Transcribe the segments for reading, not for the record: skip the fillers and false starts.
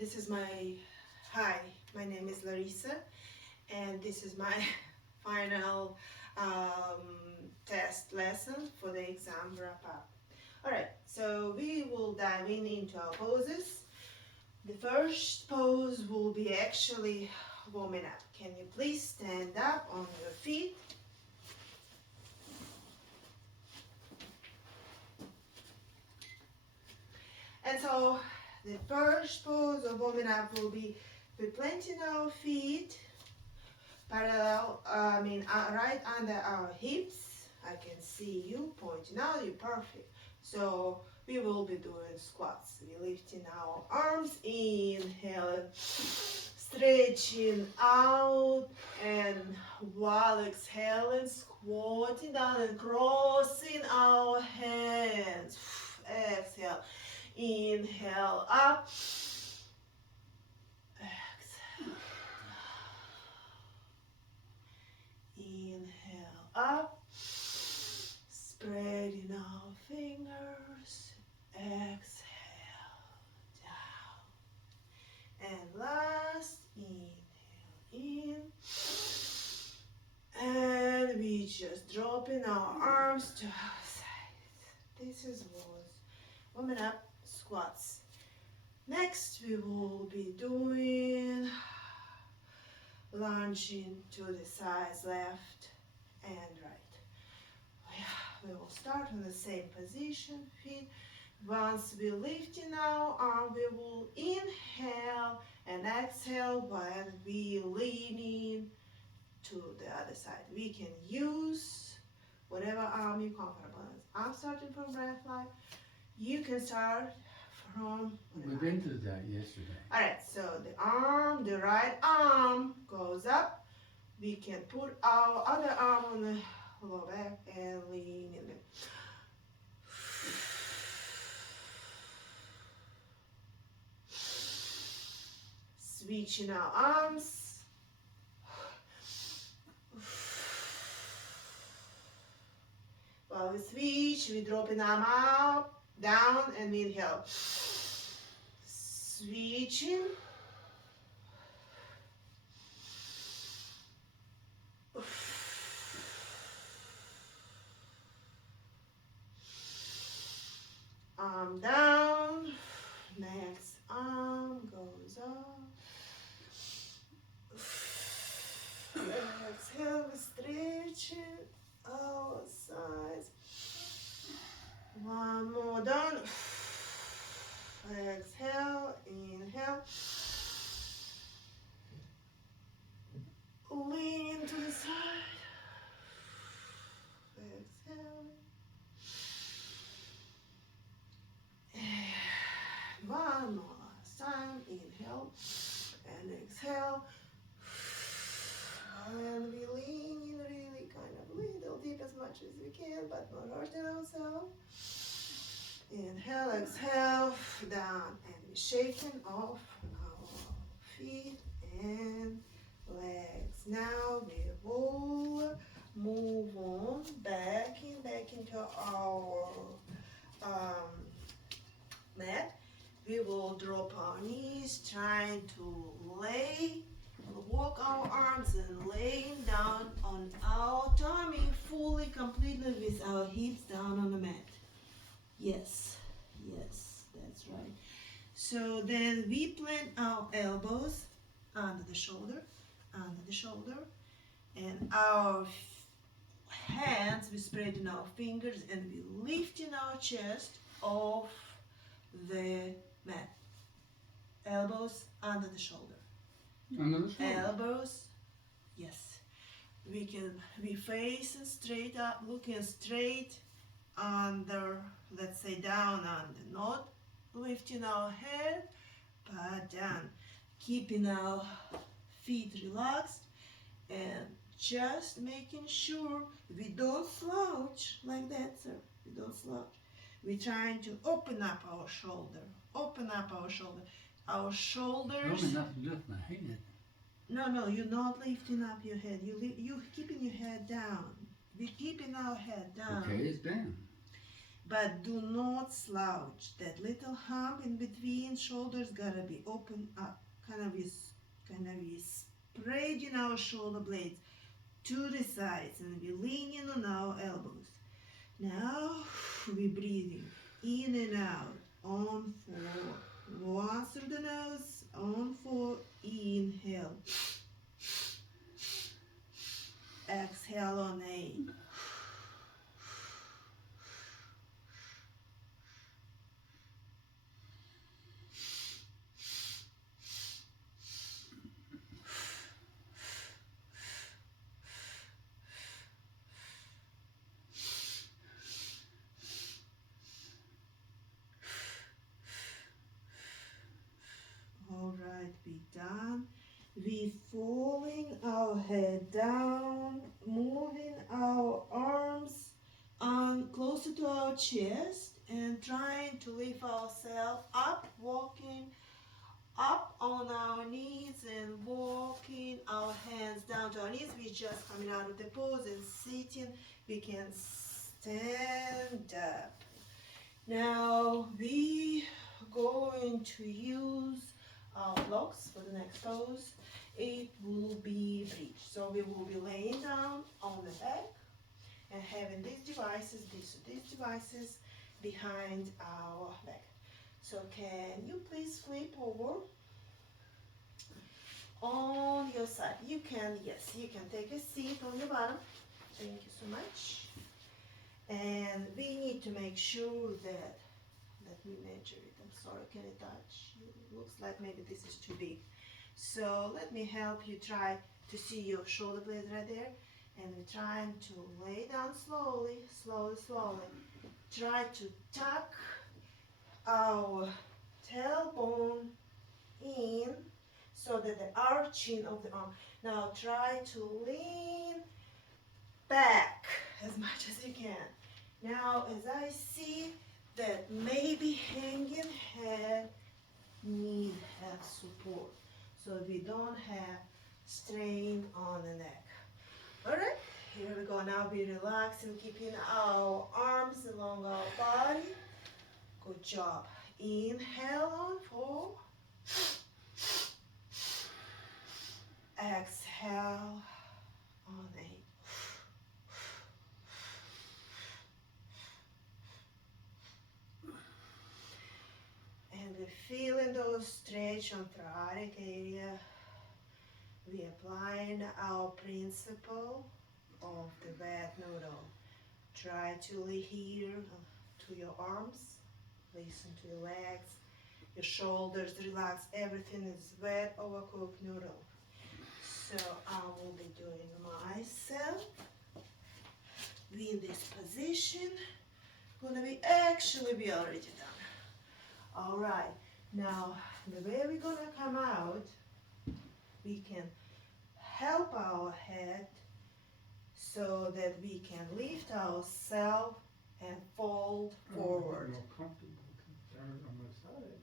This is hi, my name is Larissa, and this is my final test lesson for the exam wrap up. Alright, so we will dive into our poses. The first pose will be actually warming up. Can you please stand up on your feet? And so the first pose of warming up will be planting our feet parallel, right under our hips. I can see you pointing out, you're perfect. So we will be doing squats. We're lifting our arms, inhale, stretching out, and while exhaling, squatting down and crossing our hands. Exhale. Inhale up, exhale, inhale up, spreading our fingers, exhale, down, and last, inhale in, and we just dropping our arms to our sides. This is warming up squats. Next we will be doing lunging to the sides, left and right. We will start in the same position, feet. Once we lifting our arm, we will inhale and exhale while we leaning to the other side. We can use whatever arm you're comfortable with. I'm starting from left leg. You can start from... We've been through that yesterday. Alright, so the right arm goes up. We can put our other arm on the lower back and lean in it. Switching our arms. While we switch, we dropping arm out, down, and we inhale. Switching. Arm down. Next arm goes up. Exhale, stretching our sides. One more down. Exhale, inhale. Lean to the side. Exhale. And one more last time. Inhale and exhale. And we lean in really kind of little deep as much as we can, but not hurting ourselves. Inhale, exhale, down, and we're shaking off our feet and legs. Now we will move on back into our mat. We will drop our knees, trying to walk our arms and laying down on our tummy fully, completely with our hips down on the mat. Yes, that's right. So then we plant our elbows under the shoulder, and our hands, we spreading our fingers and we lifting our chest off the mat. Elbows under the shoulder. Under the shoulder. Elbows, yes. We facing straight up, looking straight under, let's say down under, not lifting our head, but down. Keeping our feet relaxed and just making sure we don't slouch like that, sir. We don't slouch. We're trying to open up our shoulder. Our shoulders. Open up and lift my head. No, you're not lifting up your head. You're keeping your head down. We're keeping our head down. Okay, it's down. but do not slouch. That little hump in between shoulders gotta be open up. Kind of spreading our shoulder blades to the sides and we're leaning on our elbows. Now we're breathing in and out on 4. Once through the nose, on 4, inhale. Exhale on 8. Alright, we done. We falling our head down, moving our arms on closer to our chest and trying to lift ourselves up, walking up on our knees and walking our hands down to our knees. We're just coming out of the pose and sitting. We can stand up. Now we going to use our blocks for the next pose. It will be bridge. So we will be laying down on the back and having these devices behind our back. So can you please flip over on your side? You can take a seat on the bottom. Thank you so much. And we need to make sure that, let me measure it. I'm sorry, can it touch? It looks like maybe this is too big. So let me help you try to see your shoulder blades right there. And we're trying to lay down slowly. Try to tuck our tailbone in so that the arching of the arm. Now try to lean back as much as you can. Now as I see that maybe hanging head need have support so we don't have strain on the neck. Alright, here we go. Now we relax and keeping our arms along our body. Good job. Inhale on 4. Exhale on 8. And we're feeling those stretch on thoracic area. We're applying our principle of the wet noodle. Try to adhere to your arms, listen to your legs, your shoulders, relax. Everything is wet, overcooked noodle. So I will be doing myself. Be in this position. We already done. All right. Now the way we're gonna come out, we can help our head so that we can lift ourselves and fold forward. More comfortable on my side.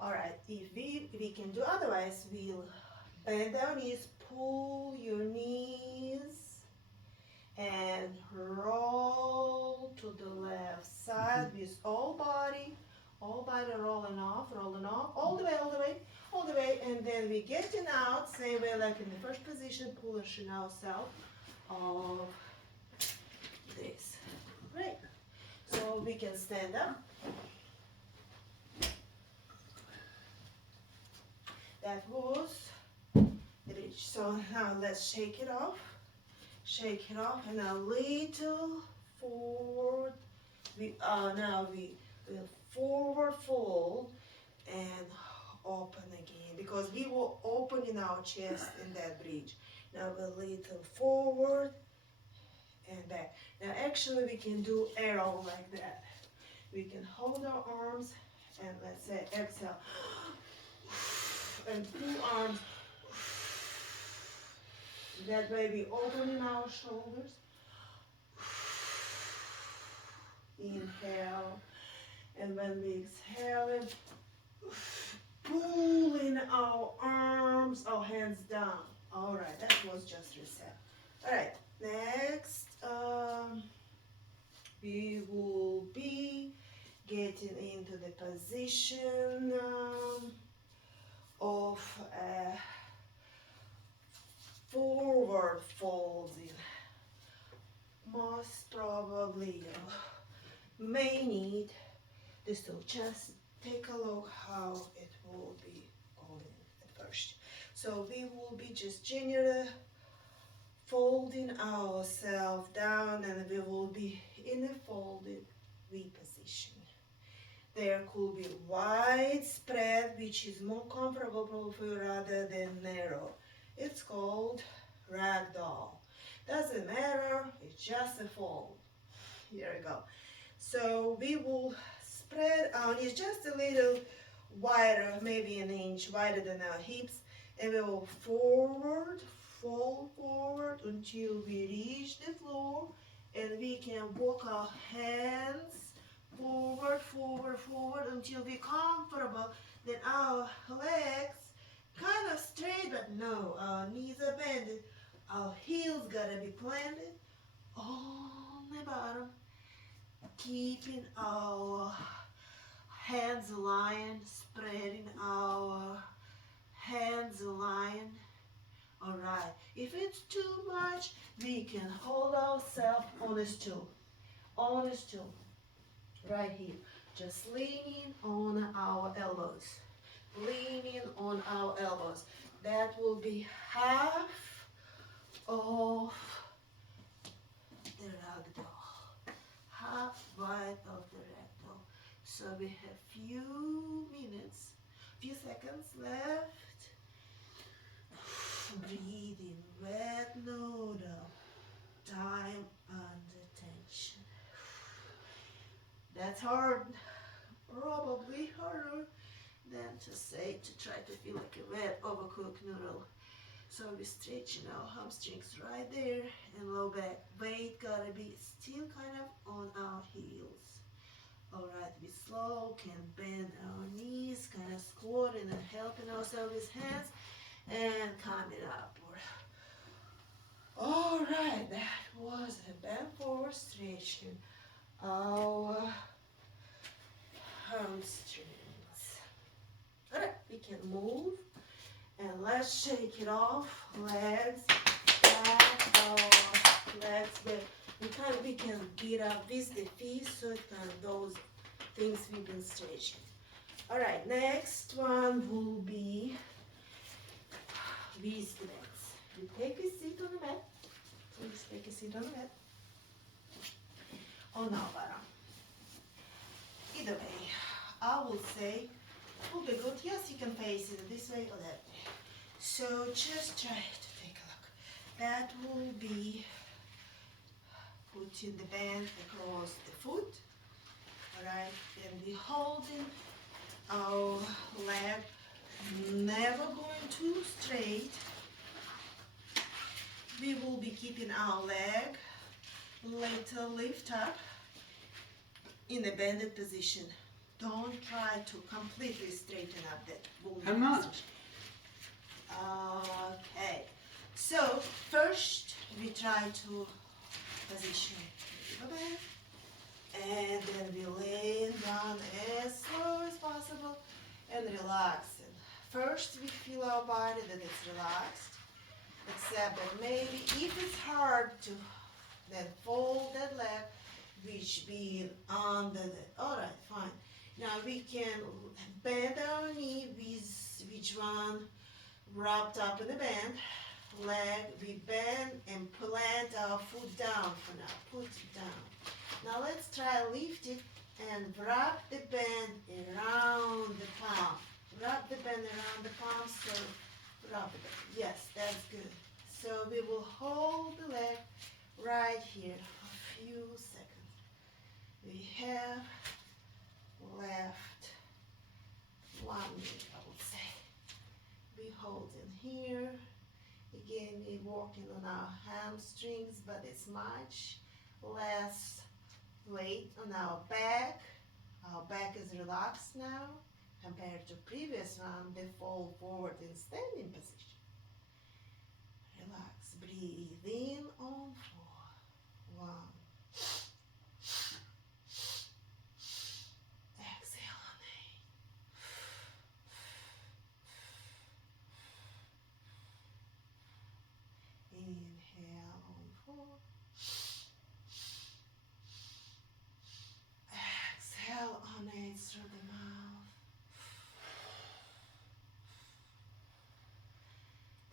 All right, if we can do otherwise, we'll bend our knees, pull your knees, and roll to the left side with all body rolling off, all the way, and then we getting out, same way like in the first position, pushing ourselves of this. Great. So we can stand up. That was the bridge. So now let's shake it off, and a little forward. Now we will forward fold and open again because we were opening our chest in that bridge. Now a little forward and back. Now actually we can do arrow like that. We can hold our arms and let's say exhale. And 2 arms. That way we opening our shoulders. Inhale. And when we exhale, pulling our arms, our hands down. All right, that was just reset. All right, next, we will be getting into the position of forward folding. Most probably you may need this to just take a look how it will be going at first. So we will be just generally folding ourselves down, and we will be in a folded V position. There could be wide spread, which is more comfortable for you rather than narrow. It's called ragdoll. Doesn't matter, it's just a fold. Here we go. So we will spread out, it's just a little wider, maybe an inch wider than our hips, and we will forward, fold forward until we reach the floor, and we can walk our hands forward, forward, forward until we're comfortable. Then our legs kind of straight, but no, our knees are bended. Our heels gotta be planted on the bottom, keeping our hands aligned, spreading our hands aligned. Alright, if it's too much, we can hold ourselves on a stool, right here. Just leaning on our elbows, leaning on our elbows. That will be half of the ragdoll, half right of the ragdoll. So we have few minutes, few seconds left. Breathing, red noodle, time under tension. That's hard, probably harder than to say, to try to feel like a wet, overcooked noodle. So we're stretching our hamstrings right there and low back. Weight gotta be still kind of on our heels. Alright, we slow, can bend our knees, kind of squatting and helping ourselves with hands and coming upward. Alright, that was a bend forward stretching our hamstrings. Alright, we can move and let's shake it off. Legs back, legs back. We can get up with the feet, so it kind of those things we've been stretching. Alright, next one will be with the legs. You take a seat on the mat. Please take a seat on the mat. On our bottom. Either way, I will say, will be good. Yes, you can face it this way or that way. So just try to take a look. That will be putting the band across the foot. Alright, and we holding our leg, never going too straight. We will be keeping our leg little lift up in a bended position. Don't try to completely straighten up that bone. I'm not. Okay, so first we try to position the back, and then we lay down as slow as possible and relaxing. First we feel our body that it's relaxed, except that maybe if it's hard to then fold that leg, which being under that. Alright, fine. Now we can bend our knee with which one wrapped up in the band. Leg, we bend and plant our foot down for now. Put it down. Now let's try lift it and wrap the band around the palm. Wrap the band around the palm, so wrap it. Yes, that's good. So we will hold the leg right here a few seconds. We have left 1 minute, I would say. We hold in here. Again, we're working on our hamstrings, but it's much less weight on our back. Our back is relaxed now compared to previous round. They fall forward in standing position. Relax. Breathe in on 4. 1, through the mouth.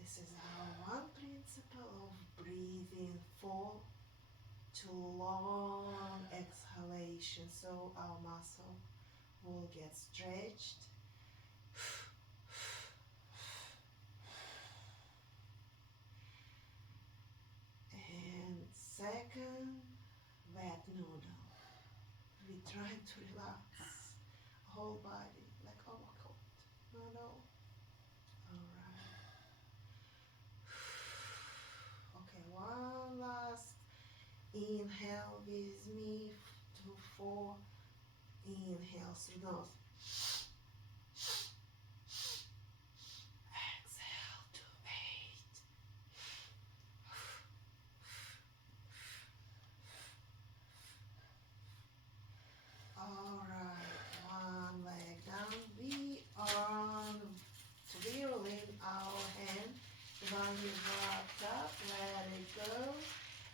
This is our one principle of breathing 4 to long exhalation, so our muscle will get stretched. And second, wet noodle. We try to relax whole body, like oh my god, noodle. Alright. Okay, one last inhale with me to 4. Inhale through the nose. Exhale to 8. Alright, one leg down. We are twirling our hand. One is wrapped up, let it go.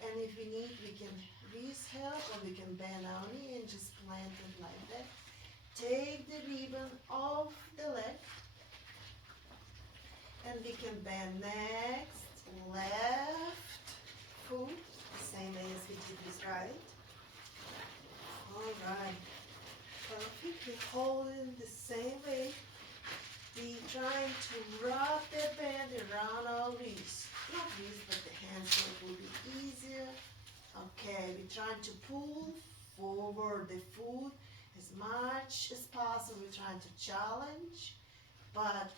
And if we need, we can with help, or we can bend our knee and just plant it like that. Take the ribbon off the leg. And we can bend next, left foot, the same way as we did with right. Alright, perfect. We're holding the same way. We're trying to wrap the band around our wrist. Not wrist, but the hands, so it will be easier. Okay, we're trying to pull forward the foot as much as possible. We're trying to challenge, but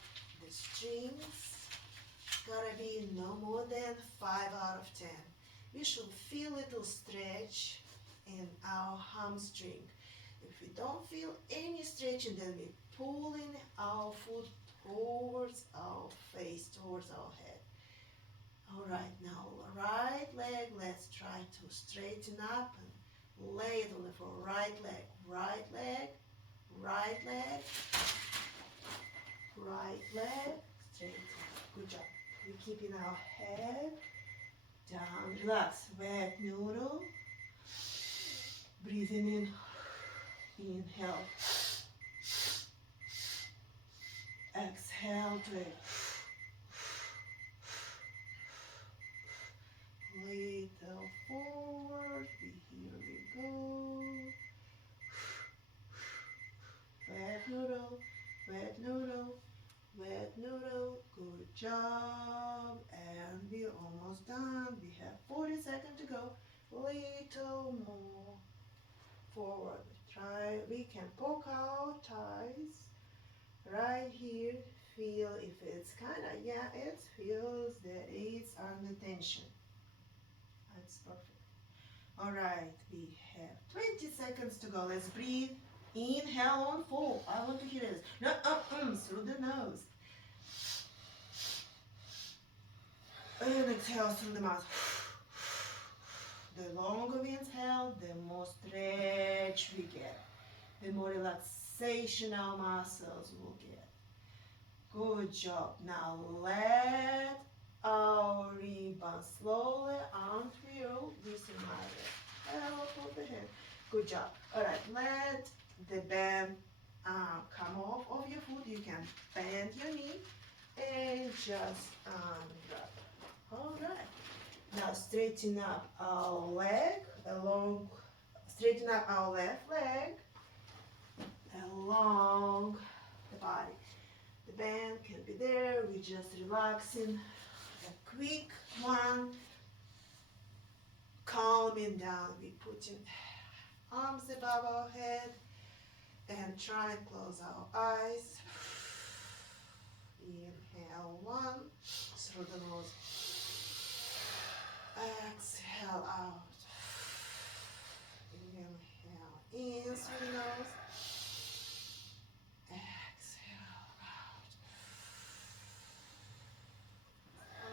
the strings gotta be no more than 5 out of 10. We should feel a little stretch in our hamstring. If we don't feel any stretching, then we're pulling our foot towards our face, towards our head. Alright, now right leg, let's try to straighten up and lay it on the floor. Right leg, right leg, right leg, right leg, straighten. Good job. We're keeping our head down. Relax. Wet noodle. Breathing in. Inhale. Exhale, twist. Little forward, here we go. Wet noodle, wet noodle, wet noodle. Good job. And we're almost done. We have 40 seconds to go. Little more forward. Try, we can poke our thighs right here. Feel if it's kind of, yeah, it feels that it's under tension. That's perfect. All right, we have 20 seconds to go. Let's breathe. Inhale on 4. I want to hear this. No, through the nose. And exhale through the mouth. The longer we inhale, the more stretch we get. The more relaxation our muscles will get. Good job. Now let our ribbon slowly untwirl. This is my help of the hand. Good job. Alright, let the band come off of your foot. You can bend your knee and just unwrap. Alright. Now straighten up our leg straighten up our left leg along the body. The band can be there. We're just relaxing. A quick one. Calming down. We're putting arms above our head and try and close our eyes. Inhale 1 through the nose. Exhale out. Inhale in through the nose. Exhale out.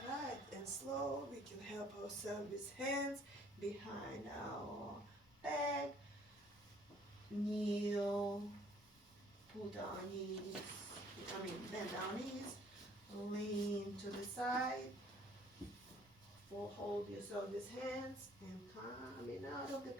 Alright, and slow, we can help ourselves with hands behind our back. Kneel, put our knees, bend our knees, lean to the side. Hold yourself with hands and coming out of the